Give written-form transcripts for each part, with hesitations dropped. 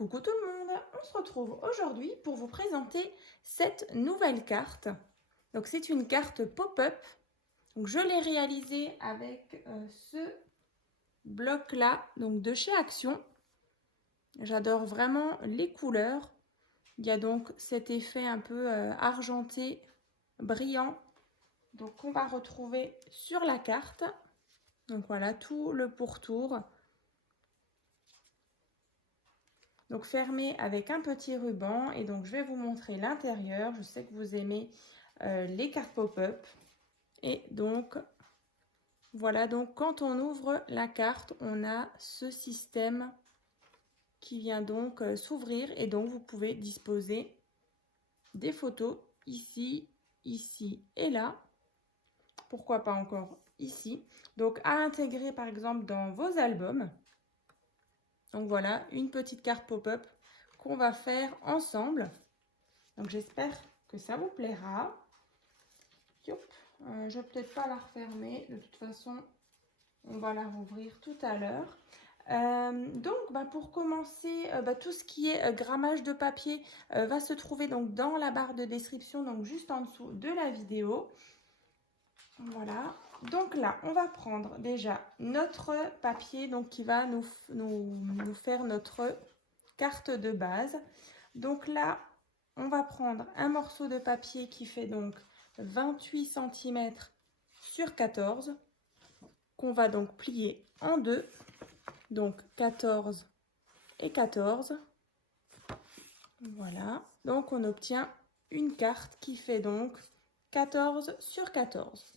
Coucou tout le monde, on se retrouve aujourd'hui pour vous présenter cette nouvelle carte. Donc c'est une carte pop-up. Donc je l'ai réalisée avec ce bloc-là, donc de chez Action. J'adore vraiment les couleurs. Il y a donc cet effet un peu argenté, brillant. Donc on va retrouver sur la carte. Donc voilà tout le pourtour. Donc fermé avec un petit ruban et donc je vais vous montrer l'intérieur. Je sais que vous aimez les cartes pop-up. Et donc voilà, donc quand on ouvre la carte, on a ce système qui vient donc s'ouvrir et donc vous pouvez disposer des photos ici, ici et là. Pourquoi pas encore ici. Donc à intégrer par exemple dans vos albums. Donc voilà, une petite carte pop-up qu'on va faire ensemble. Donc j'espère que ça vous plaira. Je ne vais peut-être pas la refermer. De toute façon, on va la rouvrir tout à l'heure. Pour commencer, tout ce qui est grammage de papier va se trouver donc dans la barre de description, donc juste en dessous de la vidéo. Voilà. Donc là, on va prendre déjà notre papier donc qui va nous faire notre carte de base. Donc là, on va prendre un morceau de papier qui fait donc 28 cm sur 14 qu'on va donc plier en deux. Donc 14 et 14. Voilà. Donc on obtient une carte qui fait donc 14 sur 14.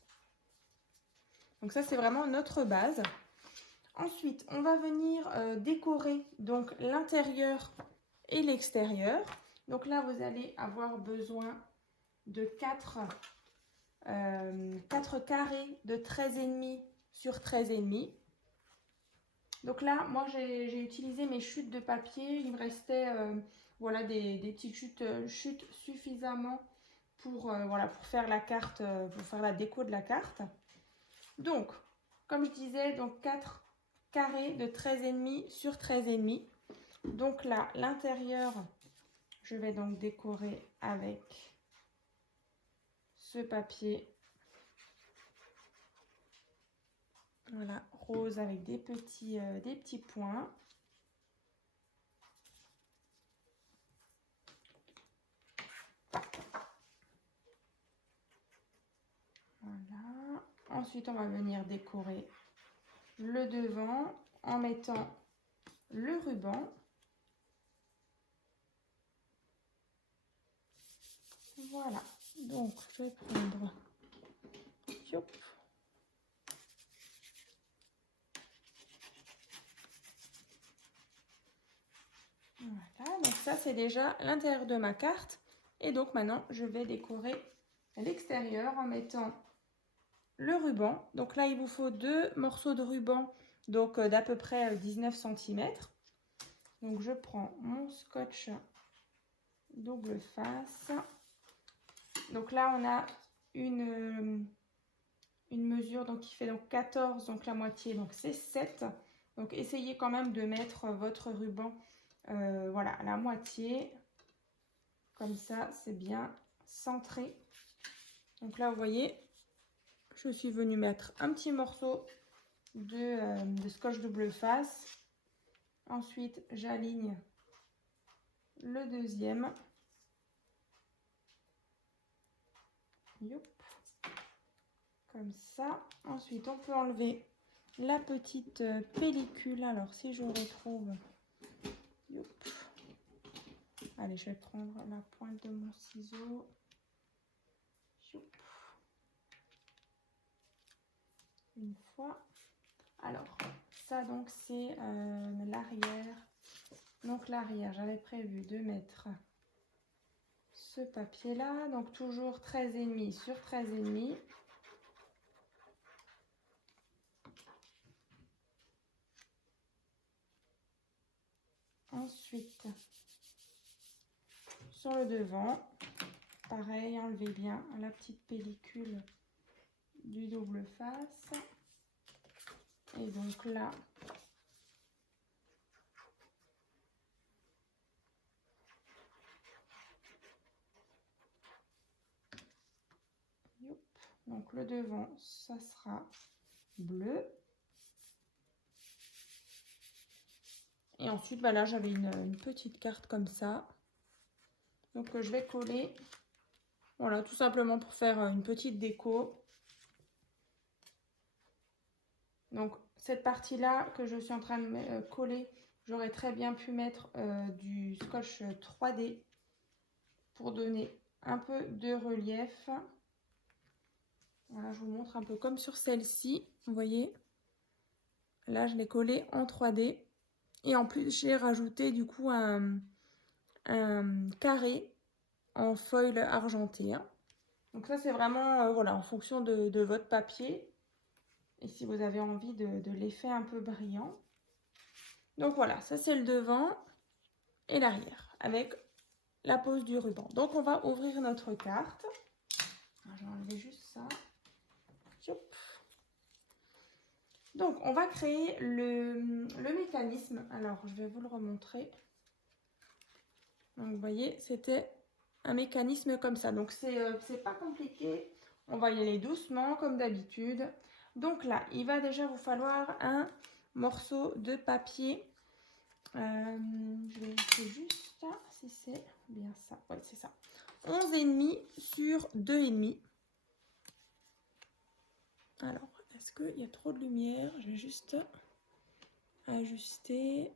Donc ça, c'est vraiment notre base. Ensuite, on va venir décorer donc l'intérieur et l'extérieur. Donc là, vous allez avoir besoin de 4 carrés de 13,5 sur 13,5. Donc là, moi, j'ai utilisé mes chutes de papier. Il me restait voilà, des petites chutes suffisamment pour faire la carte, pour faire la déco de la carte. Donc, comme je disais, donc 4 carrés de 13,5 sur 13,5. Donc là, l'intérieur, je vais donc décorer avec ce papier. Voilà, rose avec des petits points. Voilà. Ensuite, on va venir décorer le devant en mettant le ruban. Voilà. Donc, je vais prendre... Hop. Voilà, donc ça c'est déjà l'intérieur de ma carte. Et donc maintenant, je vais décorer l'extérieur en mettant le ruban. Donc là, il vous faut 2 morceaux de ruban, donc d'à peu près 19 cm. Donc je prends mon scotch double face. Donc là, on a une mesure donc, qui fait donc 14, donc la moitié, donc c'est 7. Donc essayez quand même de mettre votre ruban voilà, à la moitié. Comme ça, c'est bien centré. Donc là, vous voyez, je suis venue mettre un petit morceau de scotch double face. Ensuite, j'aligne le deuxième. Youp. Comme ça. Ensuite, on peut enlever la petite pellicule. Alors, si je retrouve... Youp. Allez, je vais prendre la pointe de mon ciseau. Youp. Une fois. Alors, ça donc c'est l'arrière. Donc l'arrière, j'avais prévu de mettre ce papier là. Donc toujours 13,5 sur 13,5. Ensuite, sur le devant, pareil, enlevez bien la petite pellicule du double face. Et donc là, Donc le devant, ça sera bleu. Et ensuite, bah là, j'avais une petite carte comme ça. Donc je vais coller. Voilà, tout simplement pour faire une petite déco. Donc cette partie-là que je suis en train de coller, j'aurais très bien pu mettre du scotch 3D pour donner un peu de relief. Voilà, je vous montre un peu comme sur celle-ci, vous voyez. Là, je l'ai collé en 3D. Et en plus, j'ai rajouté du coup un carré en foil argenté. Hein. Donc ça, c'est vraiment voilà, en fonction de votre papier. Et si vous avez envie de l'effet un peu brillant. Donc voilà, ça c'est le devant et l'arrière avec la pose du ruban. Donc on va ouvrir notre carte. Je vais enlever juste ça. Donc on va créer le mécanisme. Alors je vais vous le remontrer. Donc vous voyez, c'était un mécanisme comme ça. Donc c'est pas compliqué. On va y aller doucement comme d'habitude. Donc là, il va déjà vous falloir un morceau de papier. Je vais vérifier juste si c'est bien ça. Oui, c'est ça. 11,5 sur 2,5. Alors, est-ce qu'il y a trop de lumière? Je vais juste ajuster.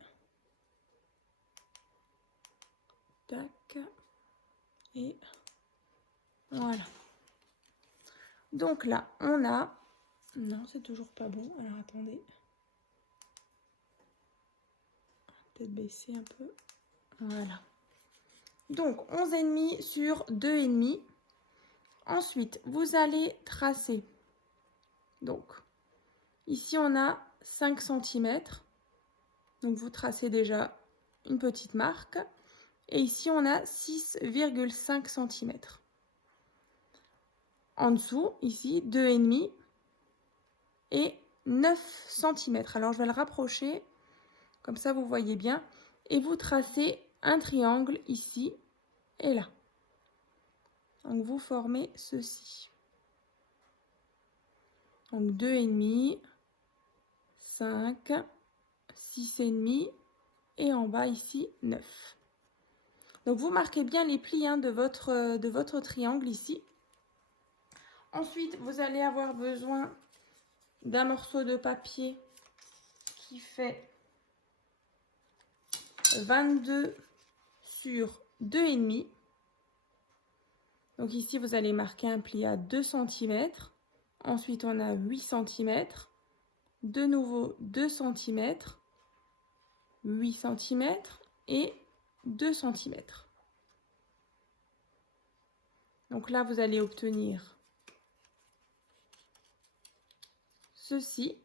Tac. Et voilà. Donc là, on a... Non, c'est toujours pas bon. Alors, attendez. Peut-être baisser un peu. Voilà. Donc, 11,5 sur 2,5. Ensuite, vous allez tracer. Donc, ici, on a 5 cm. Donc, vous tracez déjà une petite marque. Et ici, on a 6,5 cm. En dessous, ici, 2,5 et 9 cm. Alors, je vais le rapprocher. Comme ça, vous voyez bien. Et vous tracez un triangle ici et là. Donc, vous formez ceci. Donc, 2,5, 5, 6,5 et en bas ici, 9. Donc, vous marquez bien les plis de votre triangle ici. Ensuite, vous allez avoir besoin d'un morceau de papier qui fait 22 sur 2,5. Donc ici, vous allez marquer un pli à 2 cm. Ensuite, on a 8 cm. De nouveau 2 cm. 8 cm et 2 cm. Donc là, vous allez obtenir ceci.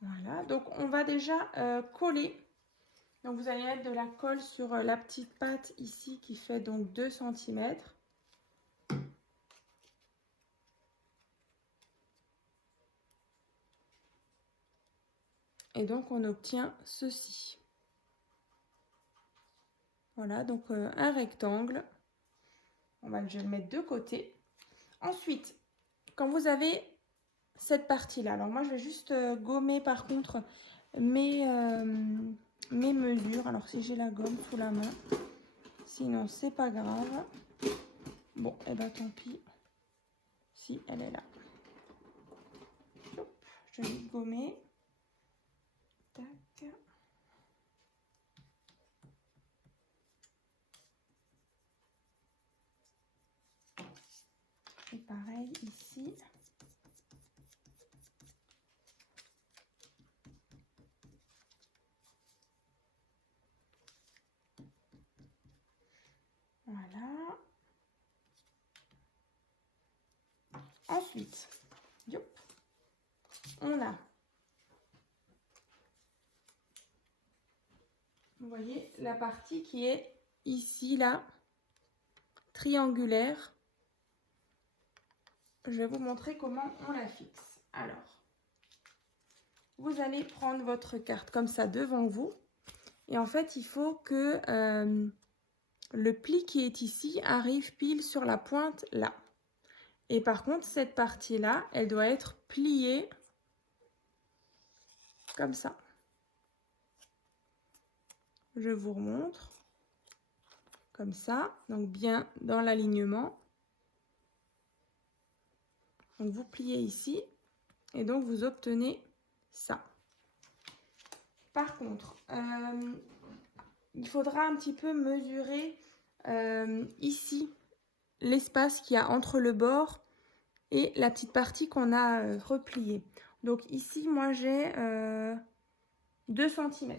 Voilà, donc on va déjà coller. Donc vous allez mettre de la colle sur la petite patte ici qui fait donc 2 cm. Et donc on obtient ceci. Voilà, donc un rectangle. Je vais le mettre de côté. Ensuite, quand vous avez cette partie-là, alors moi je vais juste gommer par contre mes mesures. Alors si j'ai la gomme sous la main, sinon c'est pas grave. Bon, et ben tant pis. Si, elle est là. Hop, je vais gommer. Tac. Et pareil ici. Voilà. Ensuite, yop, on a, vous voyez, la partie qui est ici, là, triangulaire. Je vais vous montrer comment on la fixe. Alors, vous allez prendre votre carte comme ça devant vous. Et en fait, il faut que le pli qui est ici arrive pile sur la pointe là. Et par contre, cette partie-là, elle doit être pliée comme ça. Je vous remontre. Comme ça, donc bien dans l'alignement. Donc vous pliez ici et donc vous obtenez ça. Par contre, il faudra un petit peu mesurer ici l'espace qu'il y a entre le bord et la petite partie qu'on a repliée. Donc ici, moi j'ai 2 cm.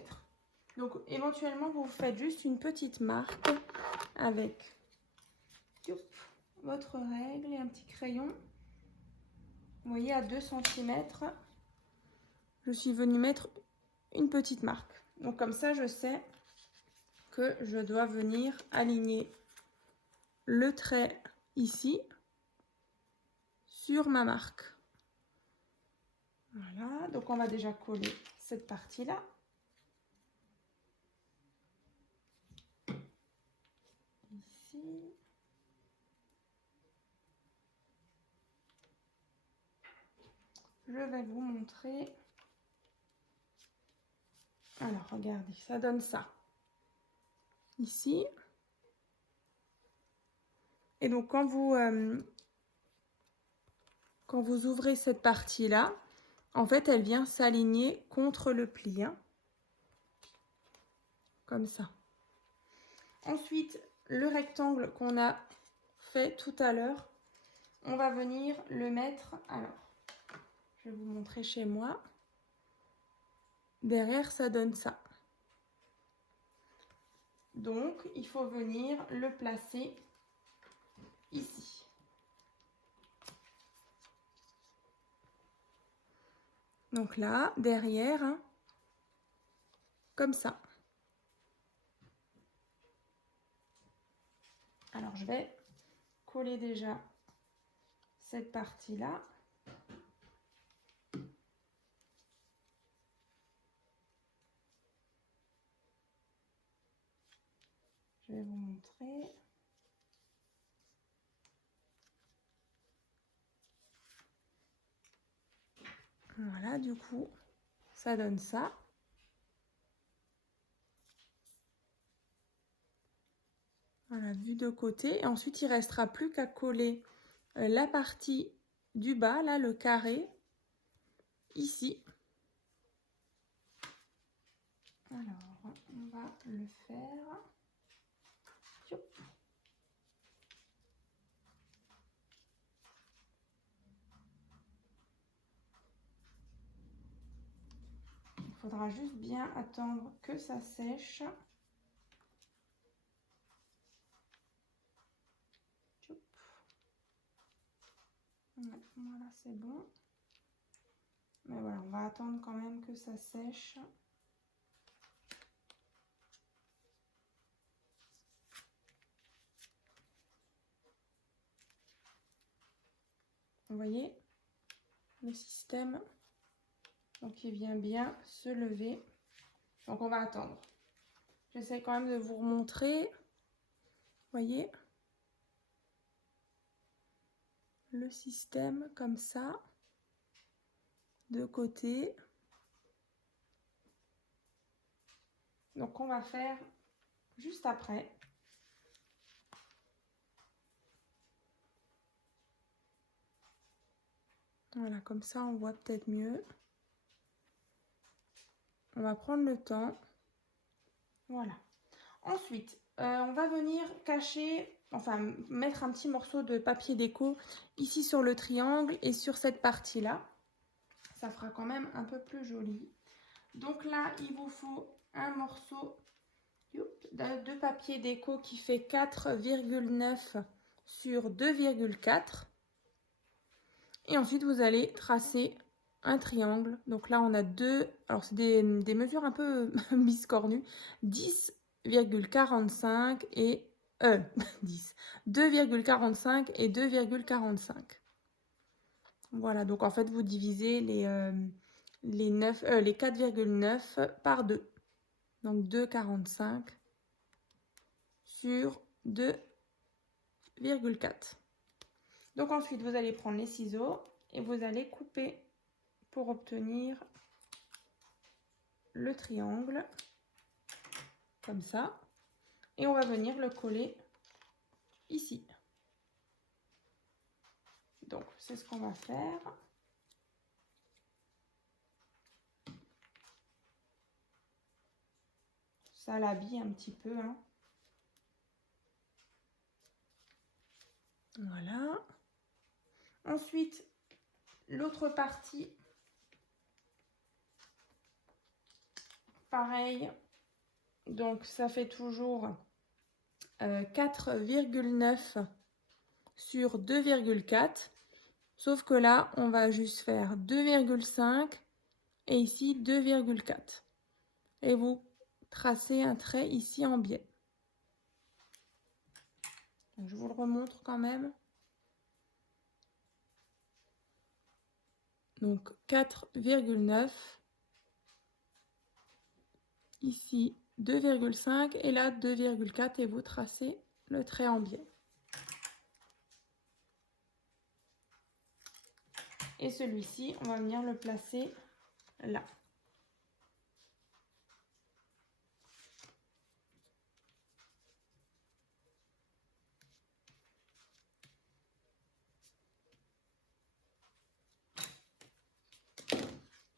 Donc éventuellement, vous faites juste une petite marque avec votre règle et un petit crayon. Vous voyez, à 2 cm, je suis venue mettre une petite marque. Donc comme ça, je sais que je dois venir aligner le trait ici sur ma marque. Voilà, donc on va déjà coller cette partie-là. Ici. Je vais vous montrer. Alors, regardez, ça donne ça. Ici. Et donc, quand vous ouvrez cette partie-là, en fait, elle vient s'aligner contre le pli. Hein, comme ça. Ensuite, le rectangle qu'on a fait tout à l'heure, on va venir le mettre. Alors, je vais vous montrer chez moi. Derrière, ça donne ça. Donc, il faut venir le placer ici. Donc là, derrière, hein, comme ça. Alors, je vais coller déjà cette partie-là. Je vais vous montrer. Voilà, du coup, ça donne ça. Voilà, vu de côté. Et ensuite, il ne restera plus qu'à coller la partie du bas, là, le carré, ici. Alors, on va le faire. Il faudra juste bien attendre que ça sèche. Voilà, c'est bon. Mais voilà, on va attendre quand même que ça sèche. Vous voyez le système, donc il vient bien se lever. Donc on va attendre. J'essaie quand même de vous remontrer. Vous voyez le système comme ça, de côté. Donc on va faire juste après. Voilà, comme ça on voit peut-être mieux. On va prendre le temps. Voilà. Ensuite, on va venir cacher, enfin mettre un petit morceau de papier déco ici sur le triangle et sur cette partie-là. Ça fera quand même un peu plus joli. Donc là, il vous faut un morceau de papier déco qui fait 4,9 sur 2,4. Et ensuite, vous allez tracer un triangle. Donc là, on a deux, alors c'est des mesures un peu biscornues, 10,45 et 2,45 et 2,45. Voilà, donc en fait, vous divisez les 4,9 par 2. Donc 2,45 sur 2,4. Donc ensuite, vous allez prendre les ciseaux et vous allez couper pour obtenir le triangle, comme ça. Et on va venir le coller ici. Donc, c'est ce qu'on va faire. Ça l'habille un petit peu, hein. Voilà. Ensuite, l'autre partie, pareil. Donc, ça fait toujours 4,9 sur 2,4. Sauf que là, on va juste faire 2,5 et ici 2,4. Et vous tracez un trait ici en biais. Donc, je vous le remontre quand même. Donc 4,9. Ici 2,5 et là 2,4 et vous tracez le trait en biais. Et celui-ci, on va venir le placer là.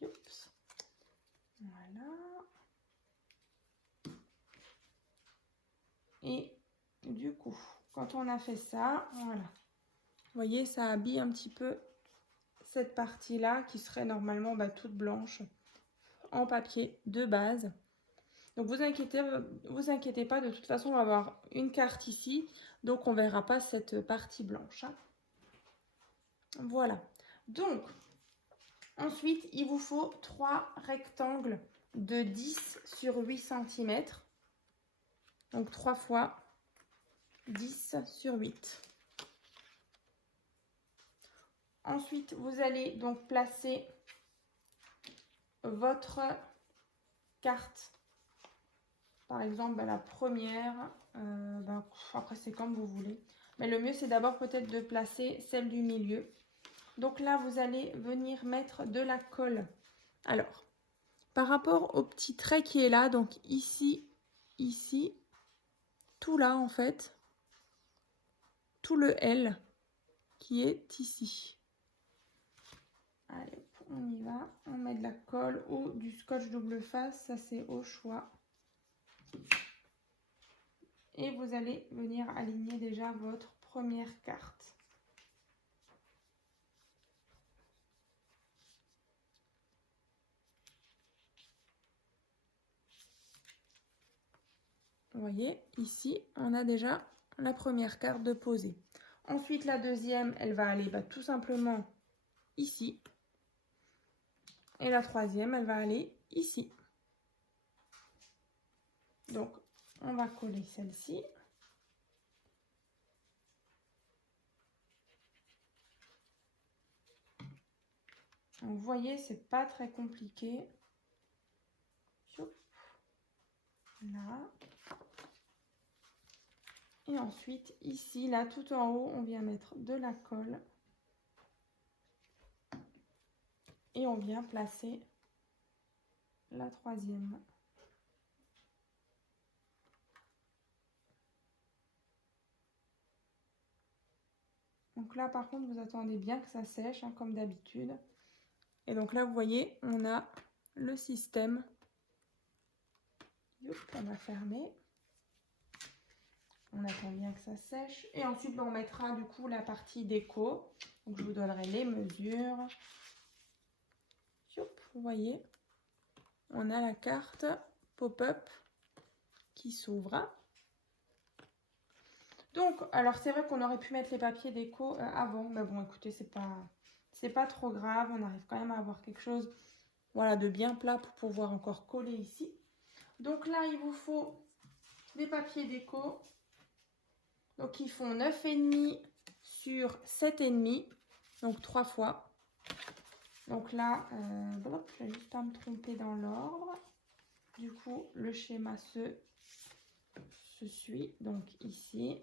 Oups. Voilà. Et du coup, quand on a fait ça, voilà. Vous voyez, ça habille un petit peu cette partie-là qui serait normalement toute blanche en papier de base. Donc vous inquiétez pas, de toute façon on va avoir une carte ici, donc on verra pas cette partie blanche, hein. Voilà. Donc ensuite il vous faut 3 rectangles de 10 sur 8 cm. Donc 3 fois 10 sur 8. Ensuite vous allez donc placer votre carte. Par exemple, la première, après c'est comme vous voulez. Mais le mieux, c'est d'abord peut-être de placer celle du milieu. Donc là, vous allez venir mettre de la colle. Alors, par rapport au petit trait qui est là, donc ici, ici, tout là en fait, tout le L qui est ici. Allez, on y va. On met de la colle ou du scotch double face, ça c'est au choix. Et vous allez venir aligner déjà votre première carte. Vous voyez, ici, on a déjà la première carte de poser. Ensuite, la deuxième, elle va aller tout simplement ici. Et la troisième, elle va aller ici. Donc, on va coller celle-ci. Vous voyez, c'est pas très compliqué. Là. Et ensuite, ici, là, tout en haut, on vient mettre de la colle. Et on vient placer la troisième. Donc là, par contre, vous attendez bien que ça sèche, hein, comme d'habitude. Et donc là, vous voyez, on a le système. On va fermer. On attend bien que ça sèche. Et ensuite, on mettra du coup la partie déco. Donc, je vous donnerai les mesures. Vous voyez, on a la carte pop-up qui s'ouvre. Donc, alors c'est vrai qu'on aurait pu mettre les papiers déco avant. Mais bon, écoutez, c'est pas trop grave. On arrive quand même à avoir quelque chose, voilà, de bien plat pour pouvoir encore coller ici. Donc là, il vous faut des papiers déco. Donc, ils font 9,5 sur 7,5. Donc, 3 fois. Donc là, je vais juste pas me tromper dans l'ordre. Du coup, le schéma se se suit donc ici.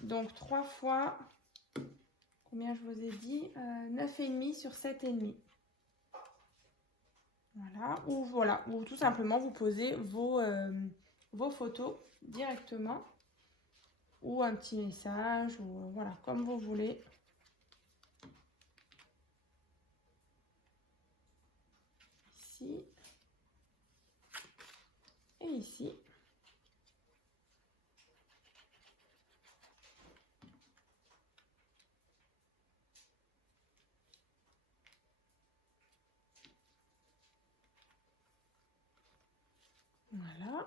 Donc 3 fois, combien je vous ai dit, 9,5 sur 7,5. Voilà, ou tout simplement vous posez vos photos directement, ou un petit message, ou voilà, comme vous voulez. Ici et ici. Voilà.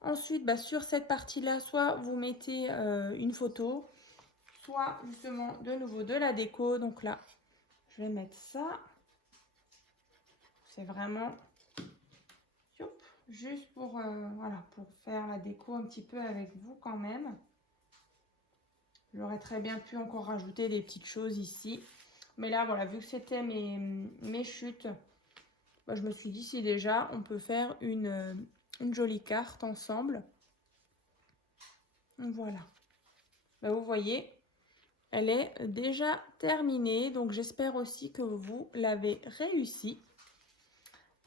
Ensuite, bah, sur cette partie-là, soit vous mettez une photo, soit justement de nouveau de la déco. Donc là, je vais mettre ça. C'est vraiment juste pour, voilà, pour faire la déco un petit peu avec vous quand même. J'aurais très bien pu encore rajouter des petites choses ici. Mais là, voilà, vu que c'était mes chutes, bah, je me suis dit si déjà on peut faire une jolie carte ensemble. Voilà. Bah, vous voyez, elle est déjà terminée. Donc j'espère aussi que vous l'avez réussi.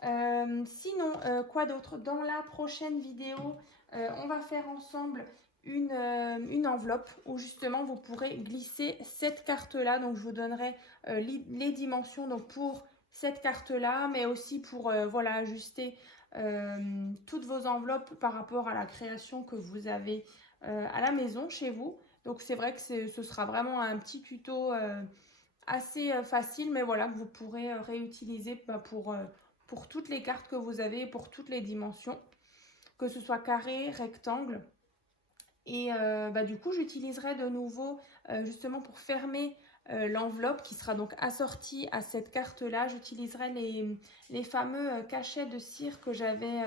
Sinon, quoi d'autre? Dans la prochaine vidéo, on va faire ensemble une enveloppe où justement vous pourrez glisser cette carte-là. Donc je vous donnerai les dimensions donc, pour cette carte-là, mais aussi pour voilà, ajuster toutes vos enveloppes par rapport à la création que vous avez à la maison chez vous. Donc c'est vrai que ce sera vraiment un petit tuto assez facile, mais voilà, que vous pourrez réutiliser pour toutes les cartes que vous avez, pour toutes les dimensions, que ce soit carré, rectangle. Et bah, du coup, j'utiliserai de nouveau, justement pour fermer l'enveloppe qui sera donc assortie à cette carte-là, j'utiliserai les fameux cachets de cire que j'avais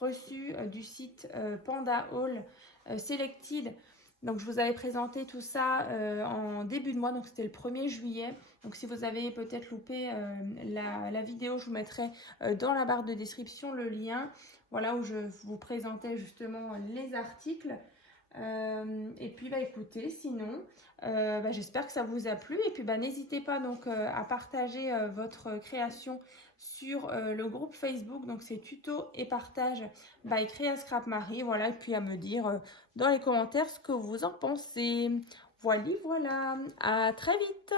reçus du site Panda Haul Selected. Donc, je vous avais présenté tout ça en début de mois, donc c'était le 1er juillet. Donc, si vous avez peut-être loupé la vidéo, je vous mettrai dans la barre de description le lien, voilà, où je vous présentais justement les articles. Et puis bah écoutez, sinon bah, j'espère que ça vous a plu et puis bah n'hésitez pas donc à partager votre création sur le groupe Facebook, donc c'est tuto et partage by Créa Scrap Marie, voilà, et puis à me dire dans les commentaires ce que vous en pensez. Voilà, à très vite.